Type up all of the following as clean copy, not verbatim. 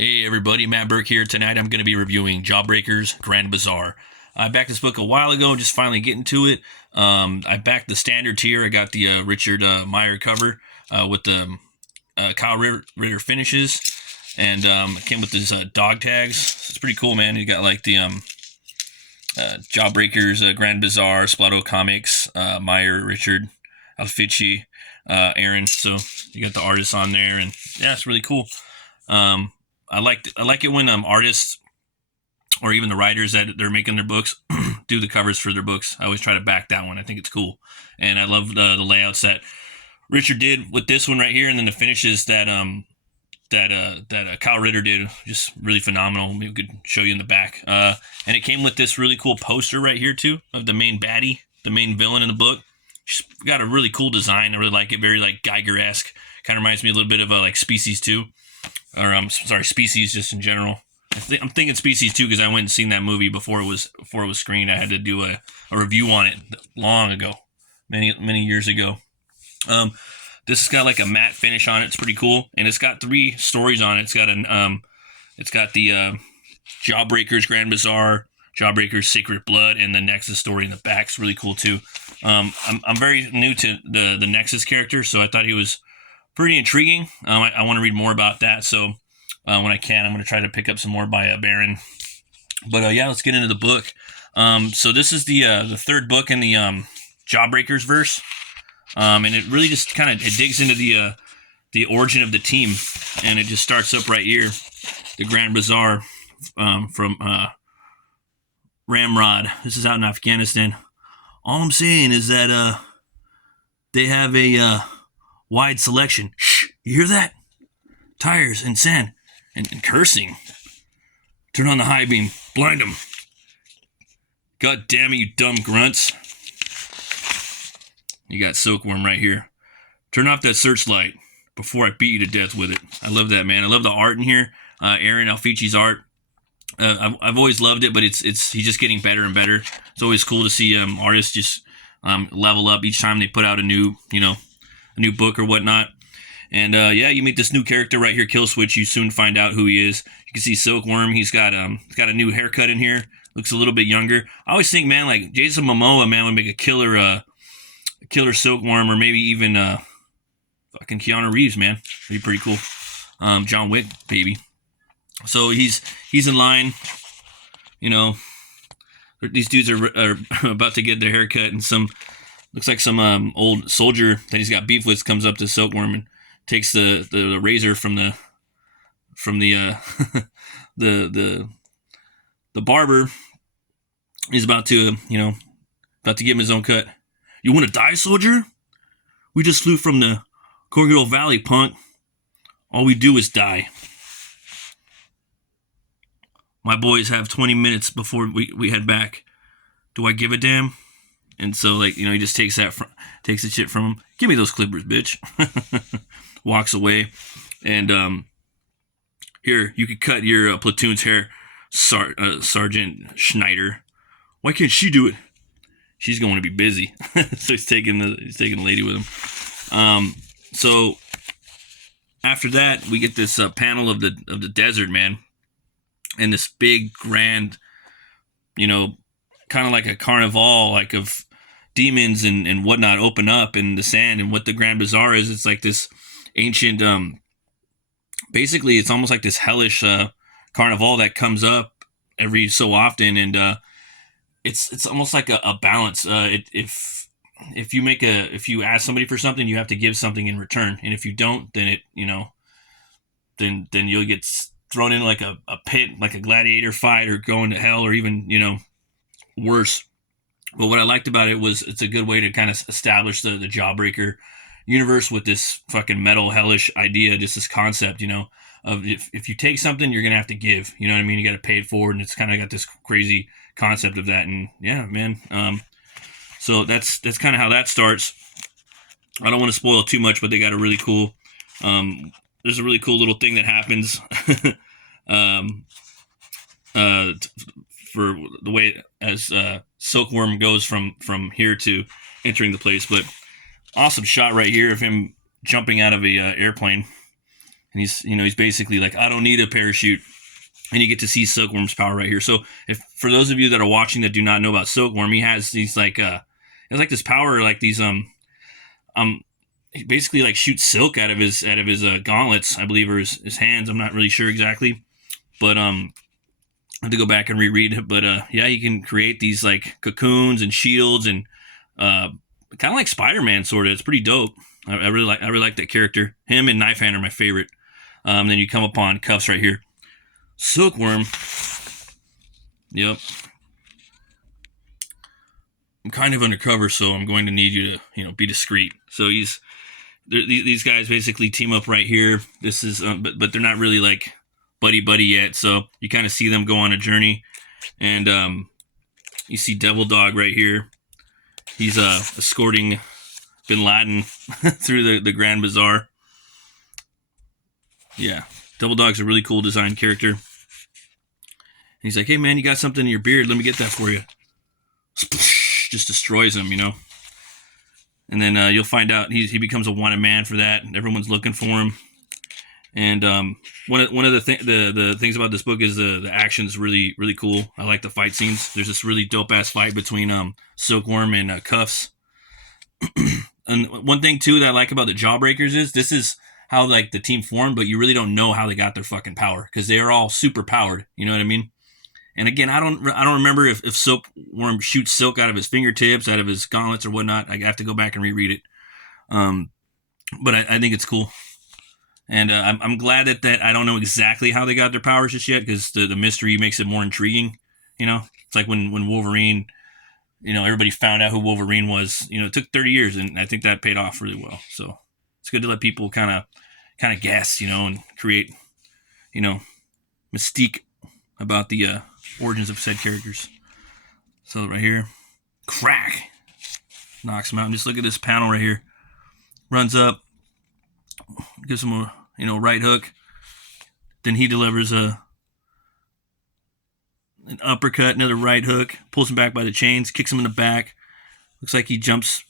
Hey everybody, Matt Burke here. Tonight I'm going to be reviewing Jawbreakers Grand Bazaar. I backed this book a while ago, just finally getting to it. I backed the standard tier. I got the Richard Meyer cover with the Kyle Ritter finishes, and it came with his dog tags. So it's pretty cool, man. You got like the Jawbreakers Grand Bazaar, Splato Comics, Meyer, Richard, Alfici, Aaron. So you got the artists on there, and yeah, it's really cool. I like it when artists or even the writers that they're making their books do the covers for their books. I always try to back that one. I think it's cool, and I love the layouts that Richard did with this one right here, and then the finishes that Kyle Ritter did, just really phenomenal. Maybe we could show you in the back. And it came with this really cool poster right here too of the main baddie, the main villain in the book. Just got a really cool design. I really like it. Very like Geiger-esque. Kind of reminds me a little bit of like Species 2. Or Species just in general. I'm thinking Species 2 because I went and seen that movie before it was screened. I had to do a review on it long ago, many years ago. This has got like a matte finish on it. It's pretty cool, and it's got 3 stories on it. It's got the Jawbreakers Grand Bazaar, Jawbreakers Sacred Blood, and the Nexus story in the back. It's really cool too. I'm very new to the Nexus character, so I thought he was pretty intriguing. I want to read more about that, so when I can, I'm going to try to pick up some more by Baron. But yeah, let's get into the book. So this is the 3rd book in the Jawbreakers verse, and it really just kind of digs into the origin of the team, and it just starts up right here, the Grand Bazaar from Ramrod. This is out in Afghanistan. All I'm saying is that they have a wide selection. Shh, you hear that? Tires and sand and cursing. Turn on the high beam. Blind them. God damn it, you dumb grunts. You got Silkworm right here. Turn off that searchlight before I beat you to death with it. I love that, man. I love the art in here. Aaron Alfici's art. I've always loved it, but he's just getting better and better. It's always cool to see artists just level up each time they put out a new book or whatnot. And yeah, you meet this new character right here, Killswitch. You soon find out who he is. You can see Silkworm. He's got a new haircut in here. Looks a little bit younger. I always think, man, like Jason Momoa, man, would make a killer Silkworm, or maybe even fucking Keanu Reeves, man. That'd be pretty cool. John Wick, baby. So he's in line. You know, these dudes are about to get their haircut, and looks like some old soldier that he's got beef with comes up to Silkworm and takes the razor from the the barber. He's about to give him his own cut. You want to die, soldier? We just flew from the Cornwall Valley, punk. All we do is die. My boys have 20 minutes before we head back. Do I give a damn? And so, like, he just takes the shit from him. Give me those clippers, bitch. Walks away. And here, you could cut your platoon's hair, Sergeant Schneider. Why can't she do it? She's going to be busy. So he's taking the lady with him. So after that, we get this panel of the desert, man, and this big grand, kind of like a carnival, like of demons and whatnot open up in the sand. And what the Grand Bazaar is, it's like this ancient, basically it's almost like this hellish carnival that comes up every so often, and it's almost like a balance. If you ask somebody for something, you have to give something in return, and if you don't, then then you'll get thrown in like a pit, like a gladiator fight, or going to hell, or even worse. But what I liked about it was it's a good way to kind of establish the Jawbreaker universe with this fucking metal hellish idea, just this concept, of if you take something, you're gonna have to give. You know what I mean? You got to pay it forward, and it's kind of got this crazy concept of that. And yeah, man. So that's kind of how that starts. I don't want to spoil too much, but they got a really cool. There's a really cool little thing that happens. For the way as Silkworm goes from here to entering the place. But awesome shot right here of him jumping out of a airplane. And he's basically like, I don't need a parachute. And you get to see Silkworm's power right here. So if for those of you that are watching that do not know about Silkworm, he has these like he has like this power, like these he basically like shoots silk out of his gauntlets, I believe, or his hands. I'm not really sure exactly, but I have to go back and reread it. But yeah, he can create these like cocoons and shields and kind of like Spider-Man sort of. It's pretty dope. I really like that character. Him and Knife Hand are my favorite. Then you come upon Cuffs right here. Silkworm. Yep. I'm kind of undercover, so I'm going to need you to, be discreet. So these guys basically team up right here. This is, but they're not really like buddy yet. So you kind of see them go on a journey, and you see Devil Dog right here. He's escorting Bin Laden through the Grand Bazaar. Yeah, Devil Dog's a really cool design character. He's like, hey man, you got something in your beard? Let me get that for you. Just destroys him, And then you'll find out he becomes a wanted man for that. Everyone's looking for him. And one of the things about this book is the action's really really cool. I like the fight scenes. There's this really dope ass fight between Silkworm and Cuffs. And one thing too that I like about the Jawbreakers is this is how like the team formed, but you really don't know how they got their fucking power because they are all super powered. You know what I mean? And again, I don't remember if Silkworm shoots silk out of his fingertips, out of his gauntlets or whatnot. I have to go back and reread it. But I think it's cool. And I'm glad that I don't know exactly how they got their powers just yet because the mystery makes it more intriguing. It's like when Wolverine, everybody found out who Wolverine was. It took 30 years, and I think that paid off really well. So it's good to let people kind of guess, and create, mystique about the origins of said characters. So right here, crack, knocks him out. And just look at this panel right here. Runs up, gives him a right hook. Then he delivers an uppercut, another right hook, pulls him back by the chains, kicks him in the back. Looks like he jumps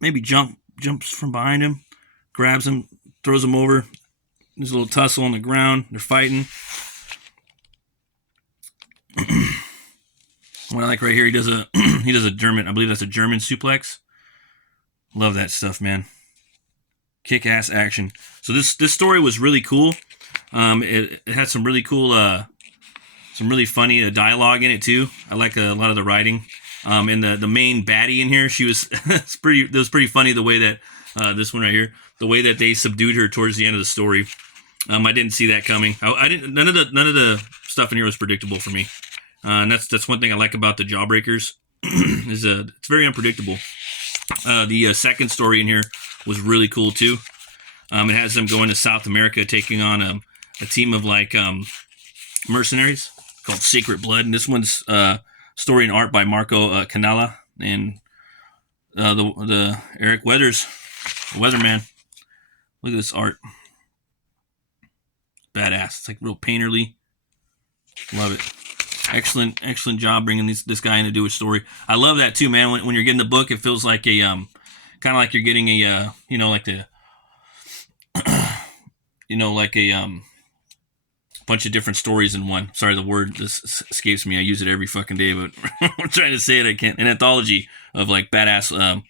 from behind him, grabs him, throws him over. There's a little tussle on the ground. They're fighting. What I like right here, he does a German, I believe that's a German suplex. Love that stuff, man. Kick-ass action. So this story was really cool. It had some really cool, some really funny dialogue in it too. I like a lot of the writing. And the main baddie in here, she was it was pretty funny the way that this one right here, the way that they subdued her towards the end of the story. I didn't see that coming. I didn't. None of the stuff in here was predictable for me. And that's one thing I like about the Jawbreakers is it's very unpredictable. The second story in here was really cool too. It has them going to South America, taking on a team of like mercenaries called Sacred Blood, and this one's story and art by Marco Canella and the Eric Weathers, Weatherman. Look at this art, badass. It's like real painterly. Love it. Excellent job bringing this guy in to do a story. I love that too, man. When you're getting the book, it feels like a kind of like you're getting a like the like a bunch of different stories in one. Sorry, the word this escapes me. I use it every fucking day, but I'm trying to say it. I can't. An anthology of like badass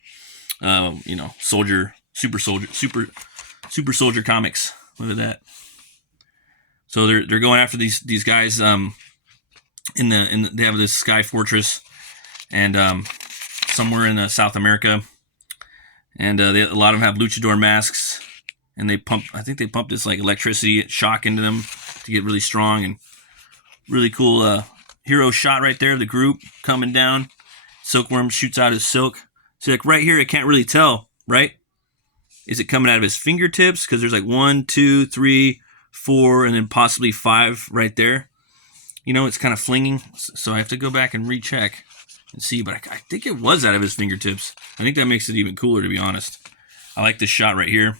super soldier comics. Look at that. So they're going after these guys. They have this sky fortress, and somewhere in South America, and a lot of them have luchador masks, and I think they pump this like electricity shock into them to get really strong, and really cool hero shot right there of the group coming down. Silkworm shoots out his silk. See, like right here, I can't really tell, right? Is it coming out of his fingertips? Because there's like 1, 2, 3, 4, and then possibly 5 right there. It's kind of flinging, so I have to go back and recheck and see, but I think it was out of his fingertips. I think that makes it even cooler, to be honest. I like this shot right here.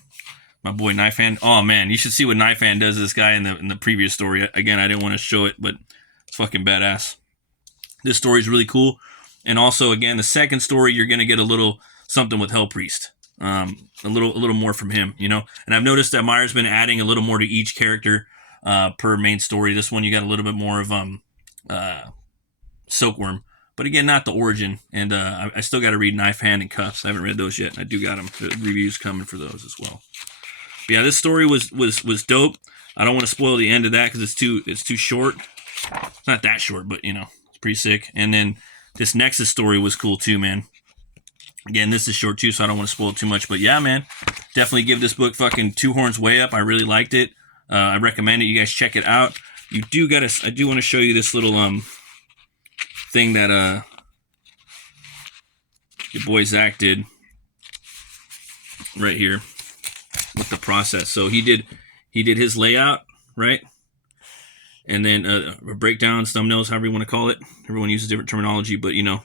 My boy Knife Hand. Oh, man, you should see what Knife Hand does to this guy in the previous story. Again, I didn't want to show it, but it's fucking badass. This story is really cool. And also, again, the second story, you're going to get a little something with Hell Priest. a little more from him, you know. And I've noticed that Meyer's been adding a little more to each character per main story. This one you got a little bit more of Silkworm, but again, not the origin. And I still got to read Knife Hand and Cuffs. I haven't read those yet. I do got them. The reviews coming for those as well. But yeah, this story was dope. I don't want to spoil the end of that because it's too short. It's not that short, but you know, it's pretty sick. And then this Nexus story was cool too, man. Again, this is short too, so I don't want to spoil it too much. But yeah, man, definitely give this book fucking 2 horns way up. I really liked it. I recommend it. You guys check it out. I do want to show you this little thing that your boy Zach did right here with the process. So he did his layout, right? And then breakdowns, thumbnails, however you want to call it. Everyone uses different terminology, but you know,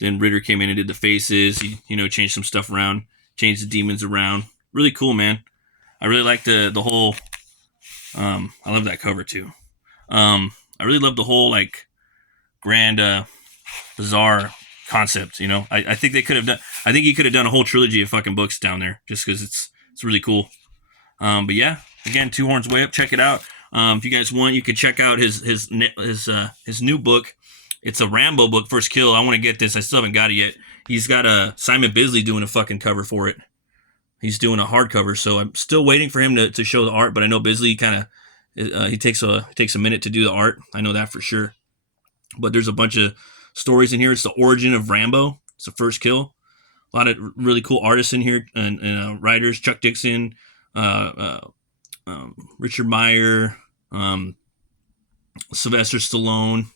then Ritter came in and did the faces. He, you know, changed some stuff around, changed the demons around. Really cool, man. I really like the whole. I love that cover too. I really love the whole like grand bizarre concept. You know, I think they could have done. I think he could have done a whole trilogy of fucking books down there just because it's really cool. But yeah, again, 2 horns way up. Check it out. If you guys want, you can check out his new book. It's a Rambo book, First Kill. I want to get this. I still haven't got it yet. He's got Simon Bisley doing a fucking cover for it. He's doing a hardcover, so I'm still waiting for him to show the art. But I know Bisley kind of he takes a minute to do the art. I know that for sure. But there's a bunch of stories in here. It's the origin of Rambo. It's the First Kill. A lot of really cool artists in here and writers. Chuck Dixon, Richard Meyer, Sylvester Stallone.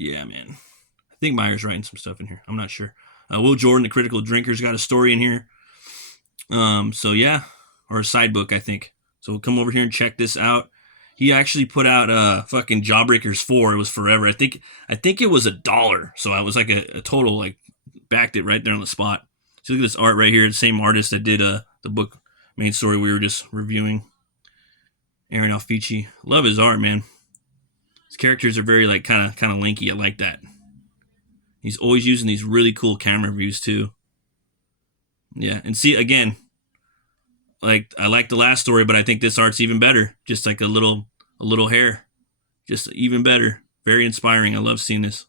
Yeah, man. I think Meyer's writing some stuff in here. I'm not sure. Will Jordan, the Critical Drinker's got a story in here. So yeah, or a side book, I think. So we'll come over here and check this out. He actually put out fucking Jawbreakers 4. It was forever. I think it was $1. So I was like a total like backed it right there on the spot. So look at this art right here. The same artist that did the book main story we were just reviewing. Aaron Alfici. Love his art, man. His characters are very like kind of lanky. I like that. He's always using these really cool camera views too. Yeah, and see again, like I like the last story, but I think this art's even better. Just like a little hair, just even better. Very inspiring. I love seeing this.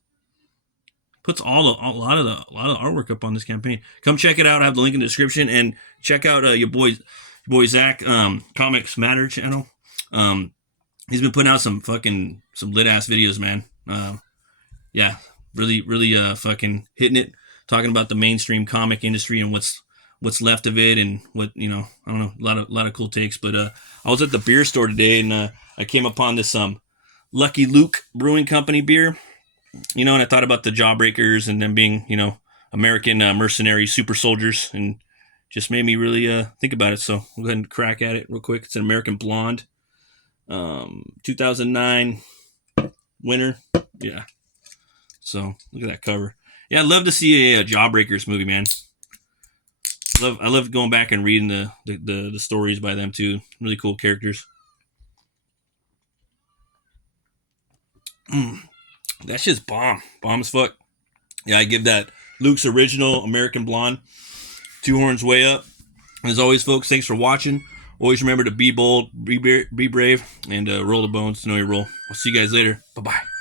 Puts a lot of the artwork up on this campaign. Come check it out. I have the link in the description, and check out your boy Zach Comics Matter channel. He's been putting out some lit ass videos, man. Yeah, really fucking hitting it, talking about the mainstream comic industry and what's left of it, and what, you know, I don't know, a lot of cool takes. But I was at the beer store today, and I came upon this Lucky Luke Brewing Company beer, you know, and I thought about the Jawbreakers and them being, you know, American mercenary super soldiers, and just made me really think about it. So we'll go ahead and crack at it real quick. It's an American Blonde, 2009 winner. Yeah. So look at that cover. Yeah, I'd love to see a Jawbreakers movie, man. I love going back and reading the stories by them too. Really cool characters. That's just bomb as fuck. Yeah, I give that Luke's original American Blonde 2 horns way up. As always, folks, thanks for watching. Always remember to be bold, be brave, and roll the bones to know your role. I'll see you guys later. Bye-bye.